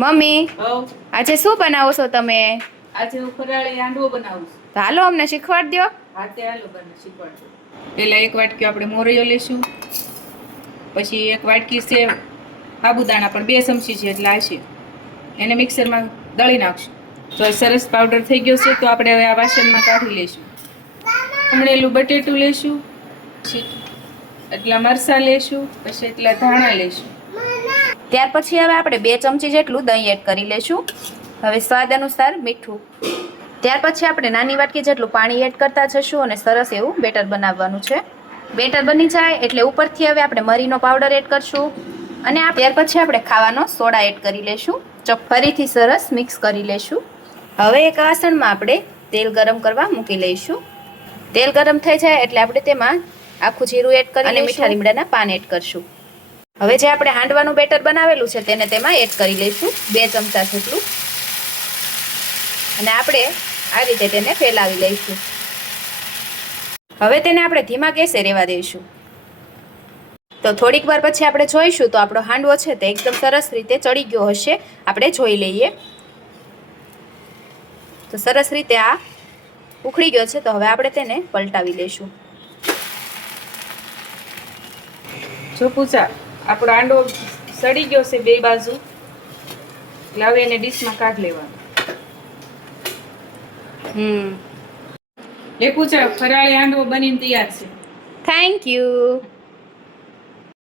Mummy હવ આજે શું બનાવો છો તમે? આજે હું ફરાળી હાંડવો બનાવું છું. તો હાલો અમને શીખવાડ દો. હાથે હાલો બને શીખવાડજો. પહેલા એક વાટકી આપણે મોરૈયો લેશું, પછી એક વાટકી સેવ સાબુદાણા પણ 2 ચમચી છે એટલે હશે. એને મિક્સરમાં દળી નાખશું. તો સરસ પાવડર થઈ ગયો છે. તો આપણે હવે આ વાસણમાં કાઢી લઈશું. ખમણેલું બટેટું લેશું, પછી એટલા મરચાં લેશું, પછી એટલા ધાણા લેશું. ત્યાર પછી હવે આપણે 2 ચમચી જેટલું દહીં એડ કરી લેશું. હવે સ્વાદ અનુસાર મીઠું. ત્યાર પછી આપણે નાની વાટકી જેટલું પાણી એડ કરતા જશું અને સરસ એવું બેટર બનાવવાનું છે. બેટર બની જાય એટલે ઉપરથી હવે આપણે મરીનો પાવડર એડ કરશું અને ત્યાર પછી આપણે ખાવાનો સોડા એડ કરી લેશું. ફરીથી સરસ મિક્સ કરી લેશું. હવે એક વાસણમાં આપણે તેલ ગરમ કરવા મૂકી લઈશું. તેલ ગરમ થઈ જાય એટલે આપણે તેમાં આખું જીરું એડ કરી અને મીઠા લીમડાના પાન એડ કરશું. હવે જે આપણે હાંડવાનું બેટર બનાવેલું છે તેને તેમાં એડ કરી લઈશું 2 ચમચા જેટલું અને આપણે આ રીતે તેને ફેલાવી લઈશું. હવે તેને આપણે ધીમા ગેસે રહેવા દઈશું. તો થોડીક વાર પછી આપણે જોઈશું તો આપણો હાંડવો છે તે એકદમ સરસ રીતે ચડી ગયો હશે. આપણે જોઈ લઈએ. તો સરસ રીતે આ ઉખડી ગયો છે. તો હવે આપણે તેને પલટાવી લઈશું. જો પૂછા આપણો હાંડવો સડી ગયો છે 2 બાજુ, એટલે હવે એને ડીશમાં કાઢી લેવાનો. લે પૂછા ફરાળી હાંડવો બનીને તૈયાર છે. Thank you.